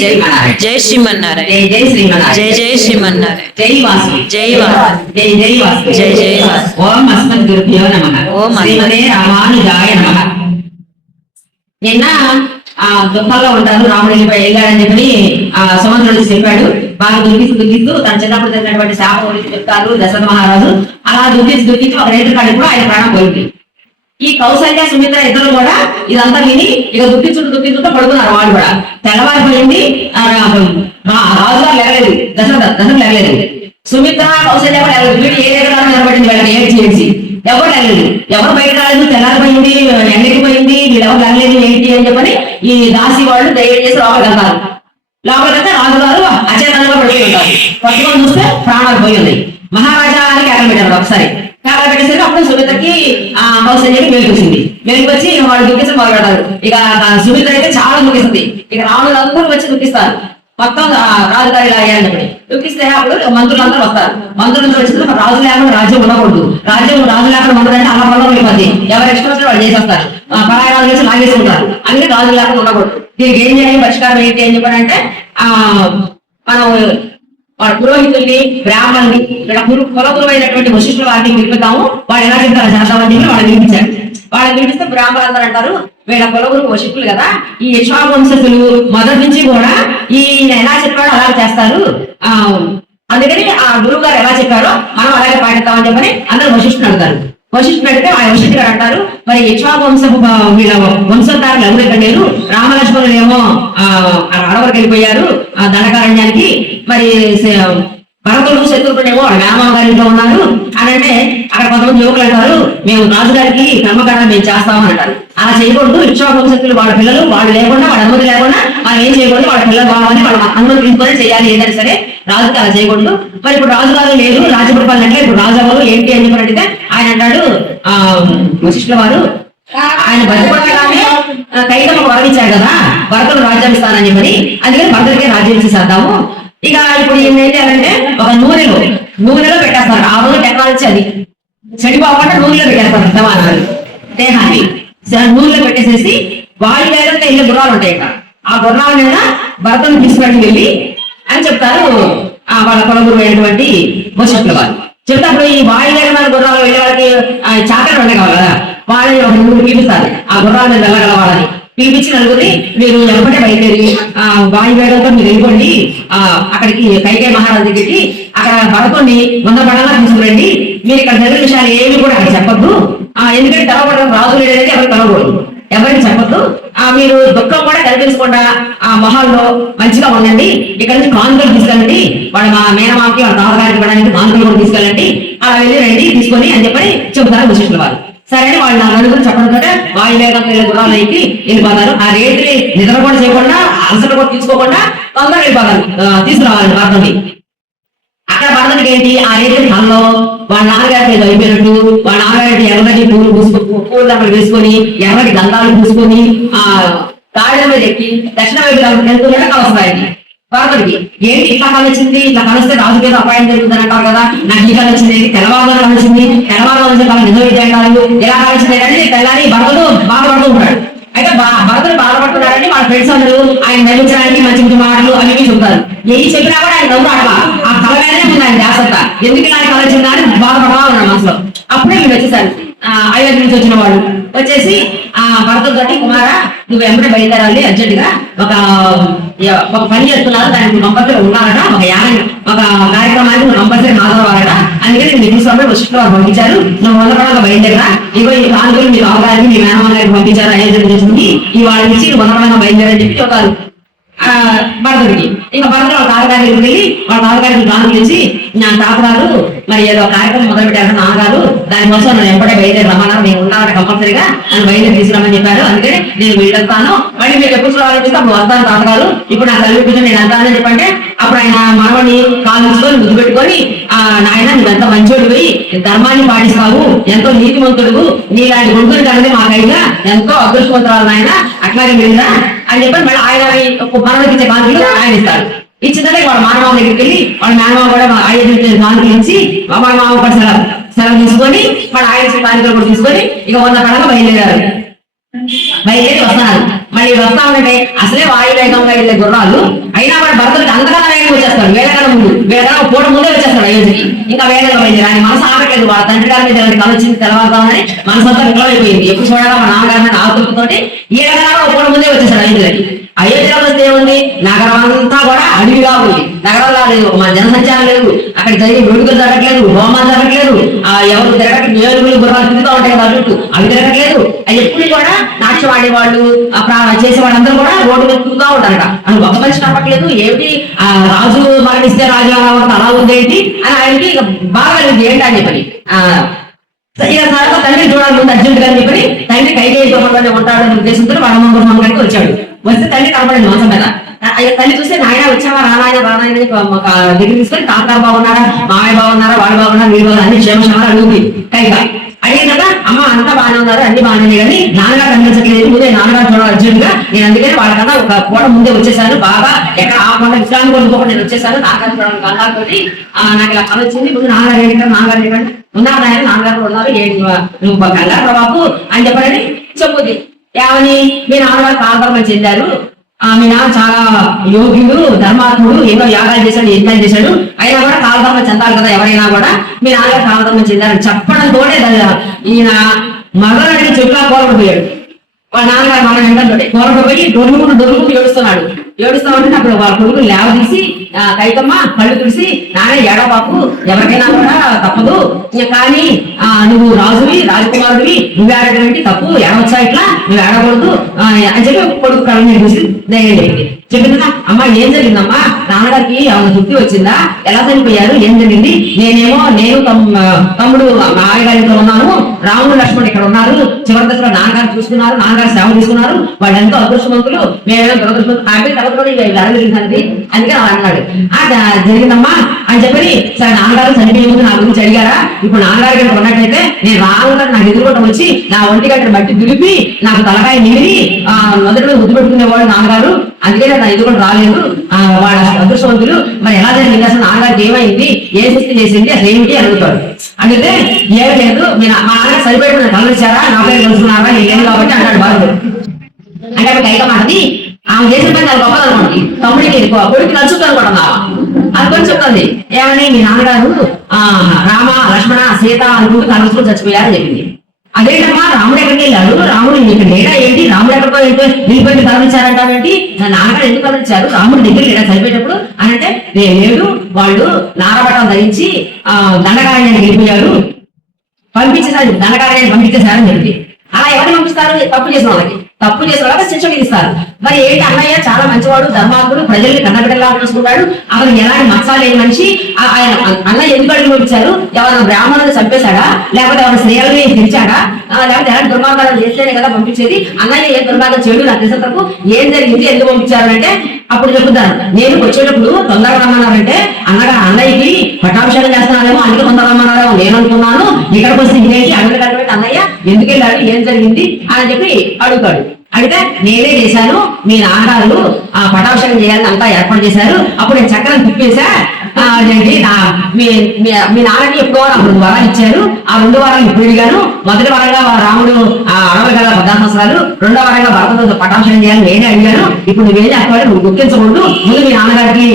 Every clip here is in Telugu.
జై శ్రీమన్నారాయణ జై శ్రీమన్నారాయణ. జై జై శ్రీమన్నారాయణ. జై జై శ్రీమన్నారాయణ. జై వాసు జై వాసు. జై జై వాసు జై జై వాసు. ఓం అస్మద్ గురుభ్యో నమః. ఓం అస్మద్ శ్రీమతే రామానుజాయ నమః. నిన్న ఆ దుఃఖంలో ఉంటారు రాముడు వెళ్ళిపోయి వెళ్ళాడని చెప్పి ఆ సుమంత్రుడు చెప్పాడు. బాగా దుఃఖిస్తూ దుఃఖిస్తూ తన చిన్నప్పుడు జరిగినటువంటి శాపం గురించి చెప్తారు దశరథ మహారాజు. అలా దుఃఖించి దుఃఖించి ఒక రైతు కాడి కూడా ఆయన ప్రాణం పోయింది ఈ కౌసల్య సుమిత్ర ఇద్దరు కూడా ఇదంతా విని ఇక దుఃఖించుకుంటూ దుఃఖించుకుంటూ పడుతున్నారు వాళ్ళు కూడా. తెల్లవారిపోయింది ఆ, రాజుగారు లేగలేదు దశరథ దశరథ లేగలేదు సుమిత్ర కౌసల్య కూడా లేగలేదు వీడు ఏ దగ్గర నిలబడింది వీళ్ళని ఏడ్చి ఏడ్చి ఎవరు లేగలేదు ఎవరు బయట రాలేదు? తెల్లారిపోయింది ఎండకిపోయింది వీళ్ళు ఎవరు లేగలేదు ఏంటి అని చెప్పని ఈ దాసి వాళ్ళు ధైర్యం చేసి లోపలికి వెళ్తారు. లోపలికి రాజుగారు అచేతనంగా పడుతూ ఉంటారు పట్టుకొని చూస్తే ప్రాణాలు పోయి ఉన్నాయి. మహారాజా అని కేకలు పెట్టారు ఒకసారి. కేకలు పెట్టేసరికి అప్పుడు సుమిత్రకి ఆ కౌశల్యకి మేలుకు వచ్చింది మేలుకు వచ్చి వాళ్ళు దుఃఖించడం మొదలు పెడతారు ఇక ఆ సుమిత్ర అయితే చాలా దుఃఖిస్తుంది ఇక రావణులు అందరూ వచ్చి దుఃఖిస్తారు మొత్తం రాజుగారి ఇలా దుఃఖిస్తే అప్పుడు మంత్రులందరూ వస్తారు. మంత్రులందరూ వచ్చిన రాజు లేకుండా రాజ్యం ఉండకూడదు. రాజ్యం రాజు లేకుండా ఉండదంటే అలా వల్ల అయిపోద్ది ఎవరు ఇష్టం వచ్చిన వాళ్ళు చేసేస్తారు. పరాయి రాజు చేసి లాగేసుకుంటారు అందుకే రాజు లేకుండా ఉండకూడదు. దీనికి ఏం చేయాలి? పరిష్కారం ఏంటి? అని చెప్పారంటే ఆ మనం వాళ్ళ పురోహితుల్ని బ్రాహ్మణుని ఇక్కడ గురు కులగురువైనటువంటి వశిష్ఠుల వారిని పిలుపుతాము. వాళ్ళు ఎలా చెప్తారో చేద్దామని చెప్పి వాళ్ళు పిలిపించారు. వాళ్ళు పిలిపిస్తే బ్రాహ్మణులు అందరూ అంటారు వీళ్ళ కులగురు వశిష్ఠులు కదా ఈ యశ్వావంశస్థులు మొదటి నుంచి కూడా ఈ ఎలా చెప్పాడో అలా చేస్తారు. ఆ అందుకని ఆ గురువు గారు ఎలా చెప్పారో మనం అలాగే పాటిస్తామని చెప్పని అందరూ వశిష్ఠులు అడుగుతారు. వశిష్ఠుడు పెడితే ఆ వశిష్ఠుడు గారు అంటారు. మరి యశ్వావంశపు వీళ్ళ వంశధారులు ఎవరు ఇక్కడ లేరు? రామలక్ష్మణులు ఏమో ఆ అడవరికి వెళ్ళిపోయారు ఆ దండకారణ్యానికి మరి భరతుడు శత్రుఘ్నుడు ఏమో వాళ్ళ గారి ఇంట్లో ఉన్నారు. అని అంటే అక్కడ కొంతమంది యువకులు అంటారు మేము రాజుగారికి కర్మకాండం మేము చేస్తామని అంటారు అలా చేయకూడదు. ఇక్షోభంశక్తులు వాళ్ళ పిల్లలు వాళ్ళు లేకుండా వాళ్ళ అనుమతి లేకుండా మనం ఏం చేయకూడదు వాళ్ళ పిల్లలు కావాలని వాళ్ళ అనుమతి తీసుకొని చేయాలి. ఏదైనా సరే రాజుకి అలా చేయకూడదు. మరి ఇప్పుడు రాజుగారు లేదు రాజ్య పరిపాలన అంటే ఇప్పుడు రాజు ఎవరు ఏంటి అని చెప్పి ఆయన అంటాడు ఆ వశిష్ఠుల వారు ఆయన బతికొట్టగానే కైతం వరం కదా భరతులు రాజ్యం ఇస్తానని మరి అందుకని భరతుడికి రాజ్యం ఇచ్చేసేద్దాము. ఇక ఇప్పుడు ఈయన ఏం చేయాలంటే ఒక నూనెలో నూనెలో పెట్టేస్తారు ఆ రోజు టెక్నాలజీ అది. చెడిపోకుండా నూనెలో పెట్టేస్తారు సమానాలు దేహాన్ని. నూనెలో పెట్టేసేసి వాళ్ళ దగ్గర ఇళ్ళ గుర్రాలు ఉంటాయి ఇక్కడ. ఆ గుర్రాల మీద భరతుని తీసుకుని వెళ్ళి అని చెప్తారు ఆ వాళ్ళ కొలగురు అయినటువంటి వశిష్ఠుల వాళ్ళు చెప్తే అప్పుడు ఈ వాయు మన గుర్రాలు వెళ్ళే వాళ్ళకి ఆ ఉండే కావాలి కదా. వాళ్ళని ఒక నూరు పిలుస్తారు. ఆ గుర్రాల మీద పిలిపించి నలుగురిని మీరు వెంబడే బయలుదేరి ఆ వాయు వేగంతో మీరు వెళ్ళిపోండి. ఆ అక్కడికి కైకే మహారాజు దగ్గరికి అక్కడ పడుకోండి. వంద పడాలా తీసుకురండి. మీరు ఇక్కడ జరిగిన విషయాలు ఏమి కూడా అక్కడ చెప్పొద్దు. ఆ ఎందుకంటే తెలవడం రాజు లేడనేది ఎవరికి తెలవకూడదు ఎవరికి చెప్పొద్దు. ఆ మీరు దుఃఖం కూడా కనిపించకుండా ఆ మొహాల్లో మంచిగా ఉండండి. ఇక్కడ నుంచి కానుకలు తీసుకెళ్ళండి. వాళ్ళ మా మేనమాకి వాళ్ళ తాతగారికి ఇవ్వడానికి కానుకలు కూడా తీసుకెళ్ళండి. అలా వెళ్ళి రండి తీసుకొని అని చెప్పని చెబుతారు వశిష్ఠుల వారు సరే అని వాళ్ళు నా నలుగురు చెప్పడంతో వాయు వేగంగా వెళ్ళే గుర్రాలు వెళ్ళిపోతారు. ఆ రేత్రి నిద్ర కూడా చేయకుండా అలసట కూడా తీసుకోకుండా తొందరగా వెళ్ళిపోతారు. తీసుకురావాలి భరతుని అక్కడ భరతుడికి ఏంటి? ఆ రేటు హల్లో వాళ్ళ నాన్నగారి మీద అయిపోయినట్టు వాళ్ళ నాన్నగారి ఎర్రటి పూలు పూసుకో పూల దండలు వేసుకొని ఎర్రటి గంధాలు పూసుకొని ఆ గాడిద మీద ఎక్కి దక్షిణ వైపు వెళ్తున్నట్టు కలుస్తాయి భరతుడికి ఏంటి ఇట్లా కలిసింది ఇట్లా కలిస్తే రాజు మీద అపాయం జరుగుతుంది అంటారు కదా? నాకు ఈ కళ తెల్లవారులో కలిసింది తెల్లవారులో వచ్చిన కళ నిజం ఇది అంటారు ఇలా కలిసింది అంటే తెల్లారి భరతుడు బాధపడుతూ ఉంటాడు. అయితే భరతుడు బాధపడుతున్నాడని వాళ్ళ ఫ్రెండ్స్ అందరూ ఆయన నవ్వించడానికి మంచి మంచి మాటలు అవి ఇవి చెప్తారు ఏది చెప్పినా కూడా ఆయన నవ్వు ఆ కళ లో అప్పుడే వీళ్ళు వచ్చేసారు అయోధ్య నుంచి వచ్చిన వాళ్ళు. వచ్చేసి ఆ భరత తోటి కుమార నువ్వు వెంబడి బయలుదేరాలి అర్జెంట్గా ఒక ఒక పని చేస్తున్నారు దానికి కంపల్సరీ ఉన్నారట ఒక యాన ఒక కార్యక్రమానికి నువ్వు కంపల్సరీ హాజరవ్వాలట. అందుకని నేను తీసుకున్నప్పుడు వశిష్ఠులు పంపించారు. నువ్వు వందపడంగా బయలుదేరా. ఇగో ఈ కానుకలు మీ బావగారికి మీ మేనమామ గారికి పంపించారు అయోధ్య చేసింది ఈ వాళ్ళ నుంచి నువ్వు వందపడంగా బయలుదేరని చెప్పి ఒక భరతుడికి. ఇంకా భరతుడు వాళ్ళ తాతగారి దగ్గరికి వెళ్ళి వాళ్ళ తాతగారికి బాగా ఇచ్చి నా తాతగారు మరి ఏదో కార్యక్రమం మొదలు పెట్టారు నాన్నగారు దానికోసం నన్ను ఎప్పుడే బయలుదేరి రమ్మన్నారు. నేను ఉండాలంటే కంపల్సరీగా. నన్ను బయలుదేరి తీసుకురమ్మని చెప్పారు. అందుకని నేను వెళ్ళొస్తాను మళ్ళీ మీరు ఎప్పుడు చూడాలని చూస్తే అప్పుడు వస్తాను తాతగారు. ఇప్పుడు నా తల్లి కూర్చొని నేను వెళ్తానని చెప్పంటే అప్పుడు ఆయన మనవని కాలు తీసుకొని ముద్దు పెట్టుకొని ఆ నాయన నువ్వు ఎంత మంచోడివి ధర్మాన్ని పాటిస్తావు ఎంతో నీతిమంతుడు నీలాంటి గుంటుని కలిగి మాకైనా ఎంతో అదృష్టవంతురాలు నాయన అట్లాగే వెళ్ళినా అని చెప్పి మళ్ళీ ఆయన మనవడికి ఇచ్చే బాధ్యత ఆయన ఇస్తారు. ఇచ్చిందంటే వాళ్ళ మానవ దగ్గరికి వెళ్ళి వాళ్ళ మేనమామ కూడా ఆయన కానుకలు ఇచ్చి వాళ్ళ మామ కూడా సెలవు సెలవు తీసుకొని వాళ్ళ ఆయన ఇచ్చే కానుకలు కూడా తీసుకొని ఇక వంద పడగా బయలుదేరారు. బయలుదేరి వస్తున్నారు. మళ్ళీ వస్తా ఉంటే అసలే వాయు వేగంగా వెళ్ళే గుర్రాలు అయినా వాళ్ళ భర్తలకు అంతకన్నా వేగంగా వచ్చేస్తారు. వేగకన్నా ముందు వేగకన్నా పూట ముందే వచ్చేస్తారు అయోధ్యకి ఇంకా వేగంగా బయలుదేరి ఆయన మనసు ఆగట్లేదు వాళ్ళ తండ్రి గారి మీద ఎవరికి కల వచ్చింది మనసు అంతా విఫలమైపోయింది ఎప్పుడు చూడాలా మా నాన్నగారిని ఆతులతోటి ఈ రకంగా ముందే వచ్చేసాడు అయోధ్యకి అయోధ్యలో వస్తే ఏముంది? నగరం అంతా కూడా అడవిగా ఉంది. నగరంలో లేదు. మా జనసంచారం లేదు. అక్కడ జరిగే వేడుకలు జరగట్లేదు. హోమాలు జరగట్లేదు. ఆ ఎవరు తిరగట్లేదు. ఏడుగులు గుర్రాలు తిరుగుతూ ఉంటాయి కదా అవి తిరగట్లేదు. అవి ఎప్పుడు కూడా వాడేవాళ్ళు ఆడేవాళ్ళు చేసే వాళ్ళందరూ కూడా రోడ్డు మీద తిరుగుతూ ఉంటారట. అని గొప్ప మనిషి నమ్మట్లేదు ఏమిటి? ఆ రాజు మరణిస్తే రాజు ఎలా అలా ఉందేంటి అని ఆయనకి బాగా కలిగింది. ఏంటి అని చెప్పని. ఆ ఇక తర్వాత తండ్రి చూడాలి ముందు అర్జెంట్ గారిని చెప్పి తండ్రి కైకేయి గృహంలోనే ఉంటాడని ఉద్దేశంతో వడమంగుడు గారికి వచ్చాడు. వస్తే తల్లి కనపడింది మాసం మీద. తల్లి చూస్తే నాయన వచ్చావా? రానాయన రానాయన దగ్గర తీసుకొని తాత బాగున్నారా? మామయ్య బాగున్నారా? వాడు బాగున్నారా? మీరు బాగున్నారు? అన్ని క్షేమ క్షేమాలు అడుగుతుంది. కైగా అడిగినాక అమ్మ అంతా బాగానే ఉన్నారు అన్ని బాగానే కానీ నాన్నగారు కనిపించట్లేదు. ముందే నాన్నగారు చూడాలి అర్జునుడుగా నేను అందుకని వాళ్ళకన్నా ఒక పూట ముందే వచ్చేసాను. బాబా ఎక్కడ ఆపకుండా విశ్రాంతి కొనుక్కోకుండా నేను వచ్చేసాను. నాన్నగారు చూడాలి కంగారు నాకు ఇలా కల వచ్చింది. ముందు నాన్నగారు ఏంటంటే నాన్నగారు ఏంటంటే ఉన్నారు నాయన నాన్నగారు ఉన్నారు. ఏంటి నువ్వు కంగారు బాబు అని చెప్పారని చెప్పుద్ది ఏమని? మీ నాన్నగారు కాలధర్మం చెందారు. ఆమె చాలా యోగ్యుడు ధర్మాత్ముడు ఎన్నో యాగాలు చేశాడు యజ్ఞాలు చేశాడు. అయినా కూడా కాలధర్మం చెందాలి కదా ఎవరైనా కూడా. మీ నాన్నగారు కాలధర్మం చెందారు చెప్పడం తోటే ఈయన మగవాడికి చెట్లా కోరకపోయాడు వాళ్ళ నాన్నగారు మన వెంటనే కోరపడిపోయి డొరుకుడు డొరుకుడు ఏడుస్తున్నాడు. ఏడుస్తా ఉంటే అప్పుడు వాళ్ళ కొడుకు లేవ తీసి ఆ, కైకమ్మ కళ్ళు తుడిసి నానే ఏడబాకు ఎవరికైనా కూడా తప్పదు. కానీ ఆ, నువ్వు రాజువి రాజకుమారుడివి నువ్వు ఏడటువంటి తప్పు. ఏడవచ్చా ఇట్లా? నువ్వు ఏడకూడదు అని చెప్పి కొడుకు కళ్ళు చూసి ధైర్యం చెప్పింది చెప్పిందా అమ్మా ఏం జరిగిందమ్మా? నాన్నగారికి ఆమె తృప్తి వచ్చిందా? ఎలా చనిపోయారు? ఏం జరిగింది? నేనేమో నేను తమ్- తమ్ముడు నాన్నగారితో ఉన్నాను. రాముడు లక్ష్మణుడు ఇక్కడ ఉన్నారు. చివరి దశలో నాన్నగారు చూసుకున్నారు నాన్నగారు సేవ తీసుకున్నారు. వాళ్ళు ఎంతో అదృష్టవంతులు. మేమేమో దురదృష్టవంతులు హ్యాపీ తర్వాత జరిగింది అందుకే అన్నాడు. ఆ జరిగిందమ్మా అని చెప్పి సరే నాన్నగారు చనిపోయే ముందు నా గురించి అడిగారా? ఇప్పుడు నాన్నగారు కనుక ఉన్నట్టయితే నేను రాముగారు నాకు ఎదురుకుండా వచ్చి నా ఒంటి గంట మట్టి దులిపి నాకు తలకాయ నిమిరి ఆ మొదటి మీద ముద్దు పెట్టుకునేవాడు నాన్నగారు. అందుకే నా ఎదురుకుండా రాలేదు. వాళ్ళ అదృష్టవంతులు. మరి ఎలా జరిగింది? అసలు నాన్నగారికి ఏమైంది? ఏ స్థితి చేసింది? అసలు ఏమిటి? అడుగుతాడు. అడిగితే ఏం లేదు మీరు మా నాన్న సరిపోయి కలిసారా నా పేరు కలుసుకున్నారా నేను కాబట్టి అంటాడు బాబు. అంటే ఆమె కైక మాటది ఆమె చేసిన పని నాకు గొప్పది అనుకోండి. తమ్ముడికి ఎక్కువ కొడుకు నచ్చుతుంది అనుకోండి అనుకొని చెప్తుంది ఏమని మీ నాన్నగారు ఆ రామ లక్ష్మణ సీత అనుకుంటూ కలుసుకుని చచ్చిపోయారని చెప్పింది. అదేంటమ్మా రాముడు ఎక్కడికి వెళ్ళాడు? రాముడు ఇక్కడ లేడా ఏంటి? రాముడు ఎక్కడికో ఏంటో నిలిపెట్టి కదిలించారంటావేంటి నా నాన్నగారు ఎందుకు కదిలించారు రాముడు దగ్గర లేడా చనిపోయేటప్పుడు అని అంటే "లే- లేడు వాళ్ళు నారబట్టం ధరించి ఆ దండకారణ్యానికి వెళ్ళిపోయారు. పంపించేసారు దండకార్యాన్ని పంపించేశారని చెప్పింది అలా ఎవరు పంపిస్తారు తప్పు చేసిన వాళ్ళకి. తప్పు చేసిన వాళ్ళకి శిక్ష విధిస్తారు. మరి ఏంటి అన్నయ్య చాలా మంచివాడు ధర్మాత్ముడు ప్రజల్ని కన్నబిడ్డలా చూసుకుంటాడు అతను ఎలాంటి మత్సాలు లేని మనిషి. ఆ- ఆయన అన్నయ్య ఎందుకు అడిగి పంపించారు? ఎవరైనా బ్రాహ్మణులు చంపేశాడా? లేకపోతే ఎవరైనా స్త్రీలని తెరిచాడా లేకపోతే ఎలాంటి దుర్మార్గాలు చేస్తేనే కదా పంపించేది? అన్నయ్య ఏ దుర్మార్గం చేయడు నాకు తెలిసిన ఏం జరిగింది ఎందుకు పంపించారు అంటే అప్పుడు చెప్తాను నేను వచ్చేటప్పుడు తొందరగా రమ్మన్నారంటే అన్నగా అన్నయ్యకి పట్టాభిషేకం చేస్తున్నారేమో అందుకే తొందరగా రమ్మన్నారేమో నేను అనుకున్నాను. ఇక్కడికి వస్తే ఇదేంటి అన్నయ్య ఎందుకు వెళ్ళాడు? ఏం జరిగింది అని చెప్పి అడుగుతాడు. అడిగితే నేనే చేశాను మీ నాన్నగారు ఆ పటాభిషేకం చేయాలని అంతా ఏర్పాటు చేశారు. అప్పుడు నేను చక్రం తిప్పేశా మీ మీ నాన్నకి ఎప్పుడో నాకు రెండు వారాలు ఇచ్చారు. ఆ రెండు వారాలు ఇప్పుడు అడిగాను. మొదటి వారంగా రాముడు ఆ అరవై గల పద్నాలుగు సంవత్సరాలు రెండో వారంగా భరతంతో పటాభిషేకం చేయాలని నేనే అడిగాను. ఇప్పుడు నువ్వేం చేస్తావు నువ్వు గుర్తించకూడదు. ముందు మీ నాన్నగారికి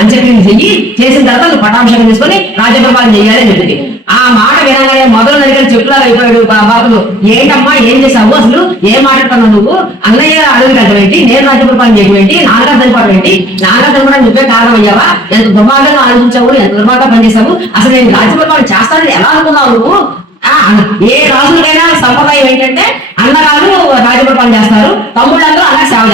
అంత్యక్రియలు చెయ్యి. చేసిన తర్వాత నువ్వు పటాభిషేకం తీసుకొని రాజ్యప్రపాలన చేయాలని చెప్పింది. ఆ మాట వినగానే మొదలు నరిగిన చెప్పులాగా అయిపోయాడు బాబులు. ఏంటమ్మా ఏం చేసావు అసలు? ఏం మాట్లాడుతున్నావు నువ్వు? అన్నయ్య అడుగు కట్టవేంటి నేను రాజ్యప్రపాలన పని ఏంటి? నాన్నగారు చనిపోవడం ఏంటి? నాన్నగారు చనిపోవడం నువ్వే కారణం అయ్యావా ఎంత దుర్మార్గంగా ఆలోచించావు? ఎంత దుర్మార్గంగా పనిచేసావు అసలు నేను రాజ్యప్రపాలన చేస్తానని ఎలా అనుకున్నావు నువ్వు? ఆ, ఏ రాజులకైనా సంప్రదాయం ఏంటంటే అన్నగారు పని చేస్తారు. తమ్ముళ్ళందరూ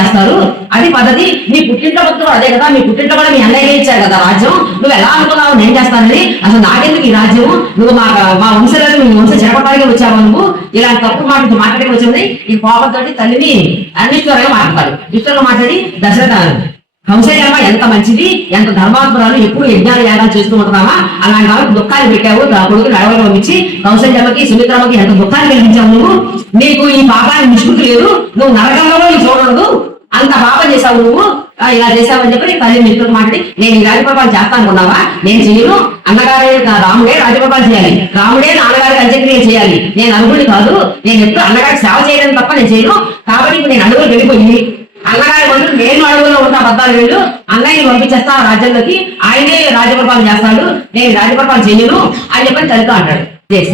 చేస్తారు అది పద్ధతి నీ పుట్టింట్లో భక్తులు అదే కదా మీ పుట్టింట్లో కూడా మీ అన్నయ్య ఇచ్చారు కదా రాజ్యం. నువ్వు ఎలా అనుకున్నావు నేను చేస్తానని. అసలు నాకెందుకు ఈ రాజ్యం? నువ్వు మా మా వంశంలో మీ వంశం చెరపడానికి వచ్చావు నువ్వు? ఇలాంటి తప్పు మాట మాట్లాడి వచ్చింది. ఈ కోపంతో తల్లిని అన్నిశ్వరంగా మాట్లాడతారు ఇష్టంగా మాట్లాడి దశరథ కౌశల్యమ్మ ఎంత మంచిది ఎంత ధర్మాత్మరాలు ఎప్పుడు యజ్ఞాలు యాగాలు చేస్తూ ఉంటామా అలాంటి వాళ్ళకి దుఃఖాలు పెట్టావు నా కొడుకు నడవలు పంపించి కౌశల్యమ్మకి సుమిత్రమ్మకి ఎంత దుఃఖాలు కలిగించావు నువ్వు? నీకు ఈ పాపానికి నిష్కృతి లేదు. నువ్వు నరకంలో చూడదు అంత పాపం చేశావు నువ్వు? ఇలా ఇలా చేశావని చెప్పి తల్లి మిత్రులు మాట్లాడి నేను ఈ రాజపరిపాలన చేస్తాను అనుకున్నావా? నేను చేయను. అన్నగారే నా రాముడే రాజపరిపాలన చేయాలి. రాముడే నాన్నగారికి అంత్యక్రియ చేయాలి. నేను అనుకుని కాదు. నేను ఎప్పుడు అన్నగారికి సేవ చేయడం తప్ప నేను చేయను. కాబట్టి ఇప్పుడు నేను అడుగులు వెళ్ళిపోయి అన్నగారి బదులు నేను అడుగులో ఉంటా పద్నాలుగు వేలు అన్నయ్యని పంపించేస్తా రాజ్యంలోకి. ఆయనే రాజపరిపాలన చేస్తాడు. నేను రాజపరిపాలన చేయను అని చెప్పని తల్లితో అంటాడు. జై